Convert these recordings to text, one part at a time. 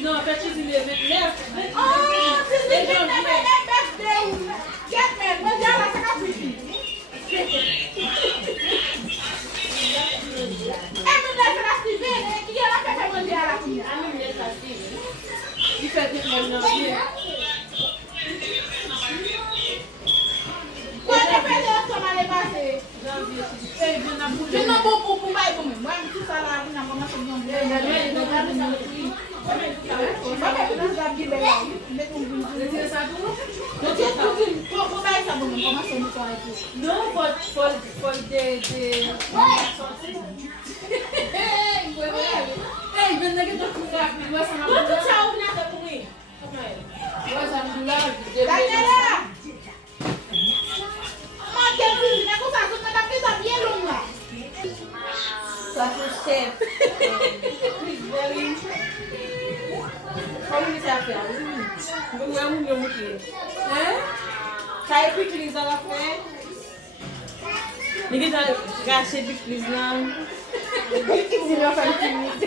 Non, en fait, je dis le 29. Oh, c'est le 29 birthday. Get me, moi, j'ai la sacrifice. Il fait des janvier. Quoi de fait de son allait passer? Je n'ai pas beaucoup pour moi. Moi, tout ça là, vous n'avez pas commencé Ça fait chef. Comment ça fait? Ça a pris que les gens ont fait. Les gens ont gâché des prises là. Ils ont fait une minute.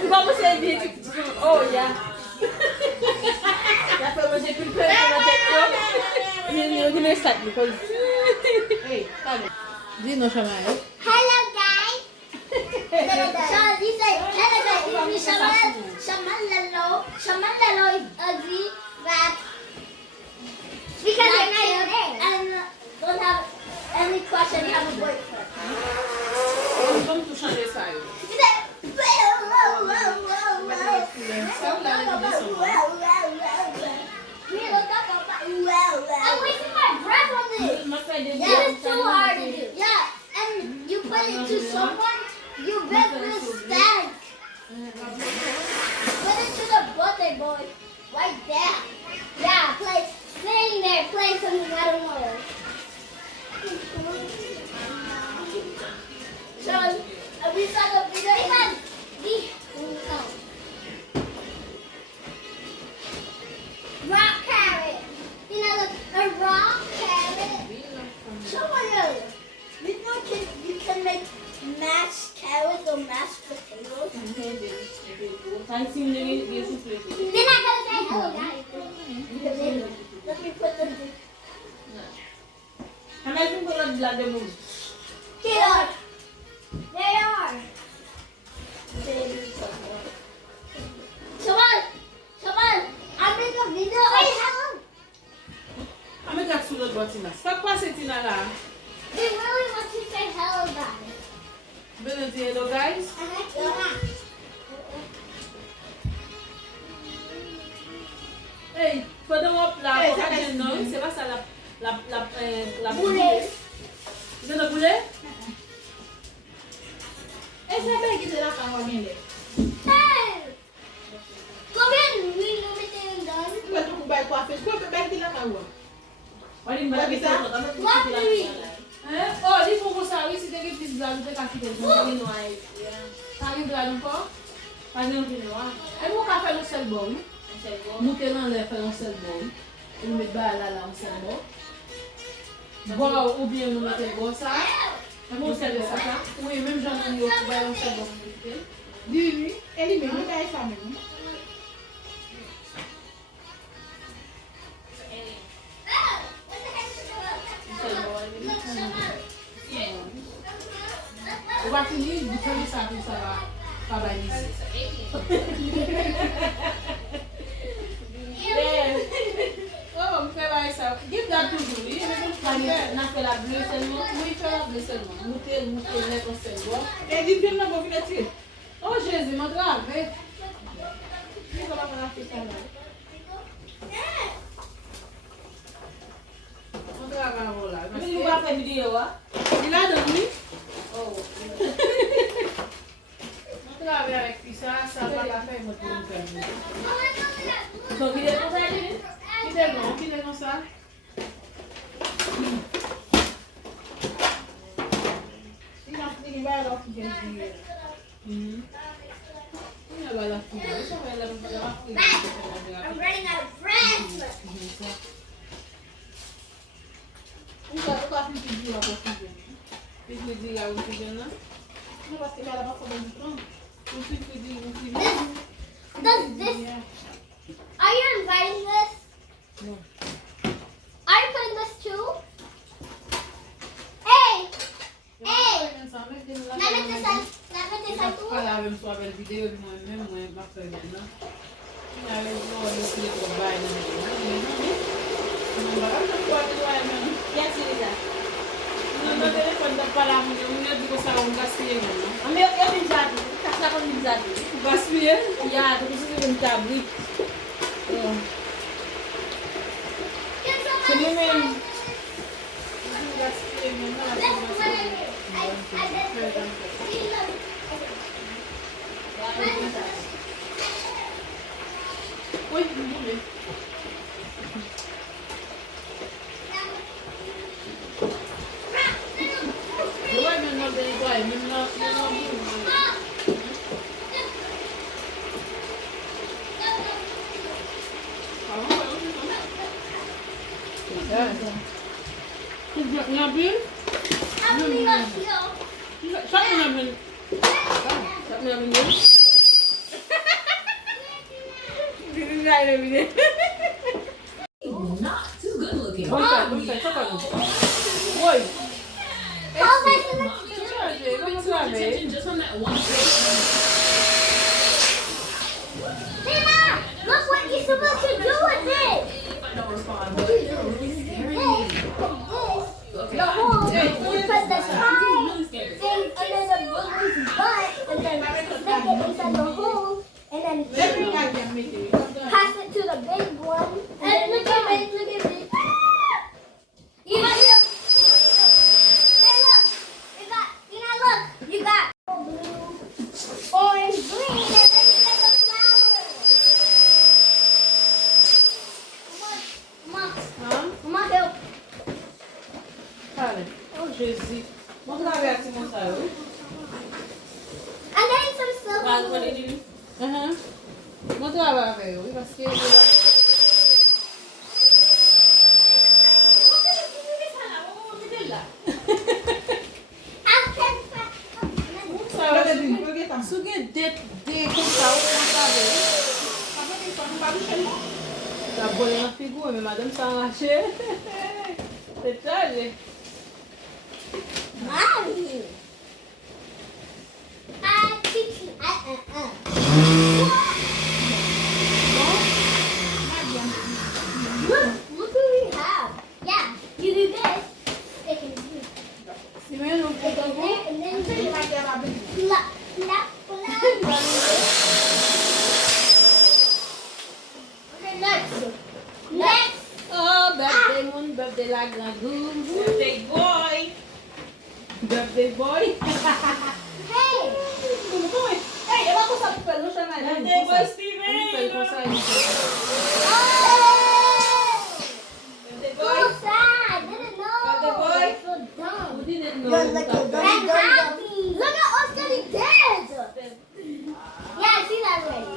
Tu vas me servir. Oh, yeah. La femme, j'ai plus le peur de la tête. Il me sac because. Hey, dis-nous, Chamaël. Hello guys. So this is hello guys. Shamalalo is ugly that because and don't have any question have a boyfriend. Vamos tu changer ça. I'm wasting my breath on this. Yeah, it's too hard to do. Yeah, and you put it to someone, your breath will stank. Put it to the birthday boy, right there. Yeah, playing there, playing something I don't know. So we saw the video. It has rock carrot. You know the rock carrot. Someone else. You can make mashed carrots or mashed potatoes. Then I gotta say hello guys. Let me put them. How many people are blood the moon? They are. Someone, I make a video. Say hello. I'm going to get to the bottom. Stop passing là. We really want to say hello guys. Venez dire hello guys. Hey, pendant la non, c'est pas ça la Boulet. C'est le boulet? Et c'est bien qui te l'a fait en ligne. Hey! Combien de minutes on est dans? Tu vas tout couper quoi faire? Quoi faire qui l'a fait ou? On dit mal ça. Oh, il faut que ça oui, si tu as des blagues de capiter de noix. Ça arrive là encore? Pas de noix. Et mon café le seul bon. Monter dans l'air faire un seul bon. Et mettre là un seul bon. Bon ou bien nous mettre bon ça. Et mon seul ça. Oui, même j'en ai eu un seul bon. Oui, elle est même ça même. On va finir de faire ça pour ça va pas baliser. Oh, on fait ça. Give that toujours. Il n'a fait la bleue seulement. Oui, il fait la bleue seulement. Moutez, mettre en seulement. Et dit que non, bon, venez. Oh Jésus, mon grave. Je vais pas faire ça là. On travaille là. Mais nous va faire vidéo Il a dormi. Oh. On travaille avec ça va la faire notre bonne. Donc il est comme ça. Qui est comme ça? Il a ba la oksijen diye. Ini aba la fi. Isa ba la fi la fi. I'm running out of breath. Isa to ka fi di la oksijen. Fi di la oksijen la. Non parce que là bas ça va du temps. Fi di. Does this? Are you inviting this? No. Are you putting this too? Hey! Hey! Let me decide. Let me decide too. Kala avem so avem video di moi même moi ma fè men nan. Ni avem no yo kile ko bay nan. Ni ba ka ko ati wa men. Yes, it is that. Ni telefon da pala mo ni di ko sa on gaspiller nan. Ame eu pinzado. Tá com pinzado. Gaspiller? Ya, tu precisa de tablet. Can Se somebody ni men sign? gaspiller men nan. Let's wait. I bet. See, look. Oi, mulher. Vai men no dei vai, men no Ngabil? I'm leaving us here. Siapa ngabil? Siapa ngabil dia? Diri lain ngabil dia. Not too good looking. Bonsai, siapa tu? Woi. How am I gonna Kamu Pay attention just on that one page. Hey, Ma! Look what you're supposed to do with it! If I don't respond, This, boy, you're really scary. Okay, the hole, Hey, you put the tie really scary. thing under the baby's butt, and then stick it inside the hole, and then Everything I can make it. pass it to the big one. And look at me, look at me. You got it. Hey, look. Look. You got blue, orange, green, and then you got the flower. Come on, help. Fale. Oh, Jesus. Mostra a ver se mostrar. And then some silver. Quase quando ele Mostra a ver. Eu acho que Suge det konsa ou konsa ve. La bole nan figou, men madame sa anrache. Se chaje. Mommy. Chichi. Look who we have. Yeah, you do this. It can do. Si men nou It can do. And then you plop, plop, plop. Okay, next. Next. Oh, birthday moon, birthday la grand Big boy. Birthday boy. Hey. Hey, eu vou passar pro pelo chamar. Big boy Ano Steven. pel konsa ini? Big So boy. sad. I didn't know. Birthday boy. So dumb. Who didn't know? And happy. Look at us getting dead. Yeah, I see that already.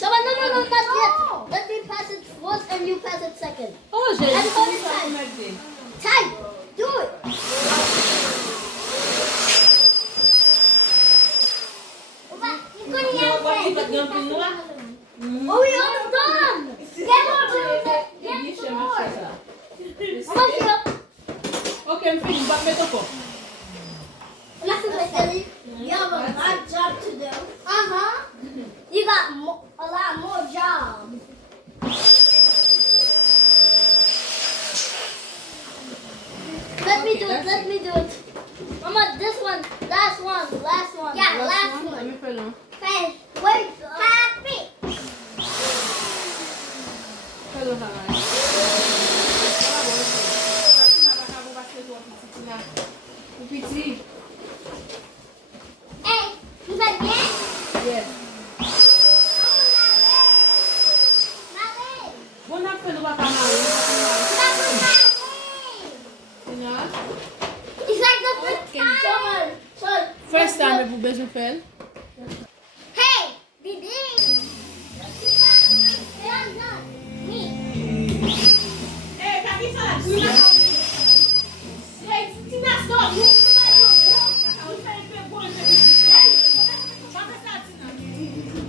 Shaba, no, not yet. Let me pass it first and you pass it second. Oh, And Jesus. hold it tight. Tight. Do it. You couldn't get it. What Let me you pass got it going another one. Oh, we almost done. Get more. Get some more. Come on, here. Ok, mfini, mbak meto ko. Listen, Ellie. You have a lot of job to do. You got a lot more jobs. Let me do it. Let me do it. Mama, this one. Last one. Last one. Yeah, last one. Ami fel an. Fast. Wait. Happy. Fel an haray. Piti. Hey, you got yes? Yes. Oh, not red. Bon ap fel wak amari. Not red. Sinya? It's like the first time. First sa pou bezon fel? Hey, Didi. I'm done. Me. Eh, kaki sa la. Eh, tina stop.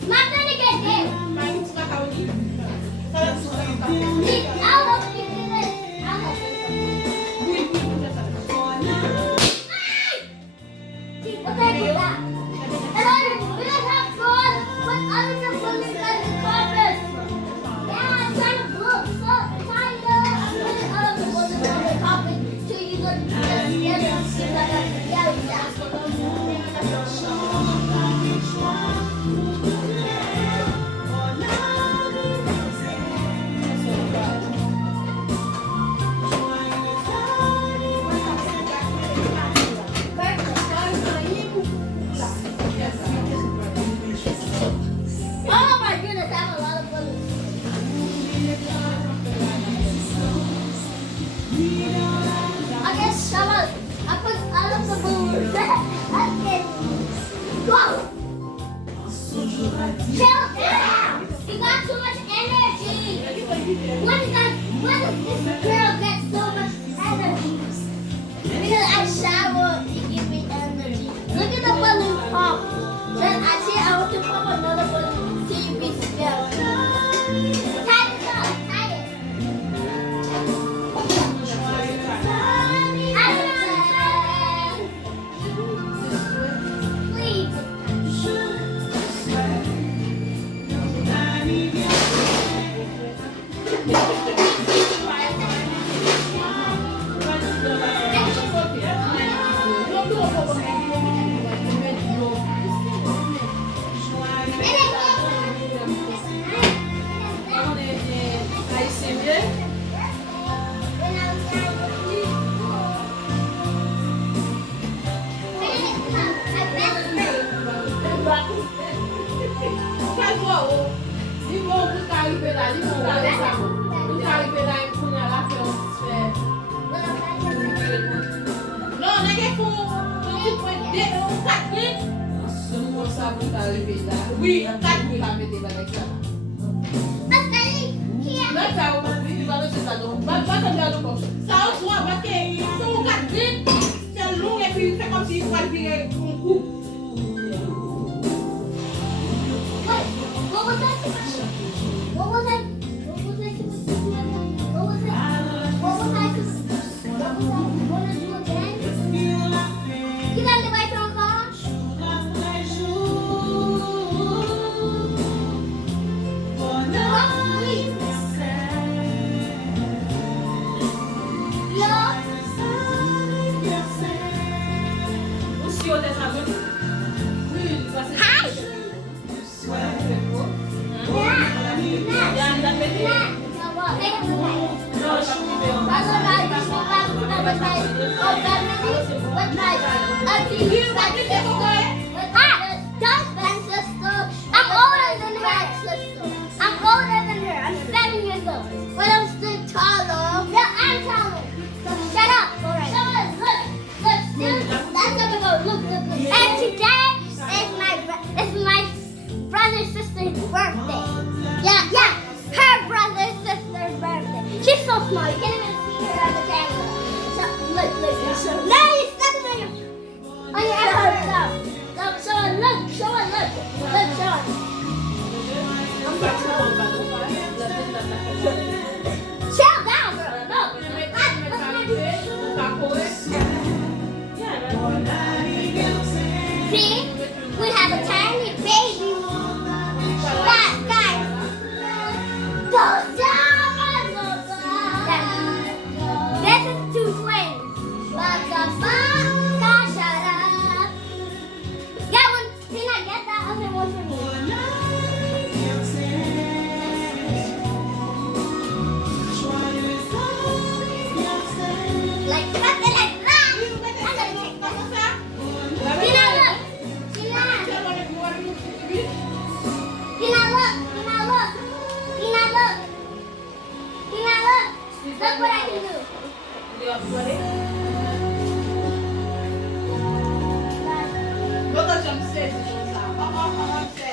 Not gonna get there. Kaki sa kauni. I'll help you do this. I'll help you. What the heck is that? And we don't have God, but other than buildings and the carpet. Yeah, I'm trying to look so kind of. Put it other than buildings and the carpet so you can just get it. Oh my goodness, I have a lot of balloons. I guess someone, I put all of the balloons. I can go. Chill down. You got too much energy. When does this girl get so much energy? Because I shower, you give me energy. Look at the balloon pop. Then I say I want to pop another balloon so you be scared. Tie this up, tie it. Please. Oui, 4 minutes à mettre dans l'examen. Là, ça va c'est ça. Donc, va dans le poche. Ça, on voit parce que son 4 minutes, c'est long et puis c'est comme si il fallait virer un coup. What was I supposed to do? What was I supposed to do? What was I gonna do again? You got the right phone call? I'm older than her. I'm 7 years old. But I'm still taller. No, I'm taller. So shut up. Alright. Look. That's how we go. Look. And today is my brother's sister's birthday. Yeah. Her brother's sister's birthday. She's so small. You can't even see her on the camera. So look. No, you're stepping on your other stuff. Show her. Look. Show her. Chill down, girl. Look. See? We have a tiny baby. Guys. This is 2 twins. Get one. Can I get that other one for me? Like something like that. I'm gonna take that. Tina, look. Look what I can do. Look Madame 16 comme ça. Maman 16.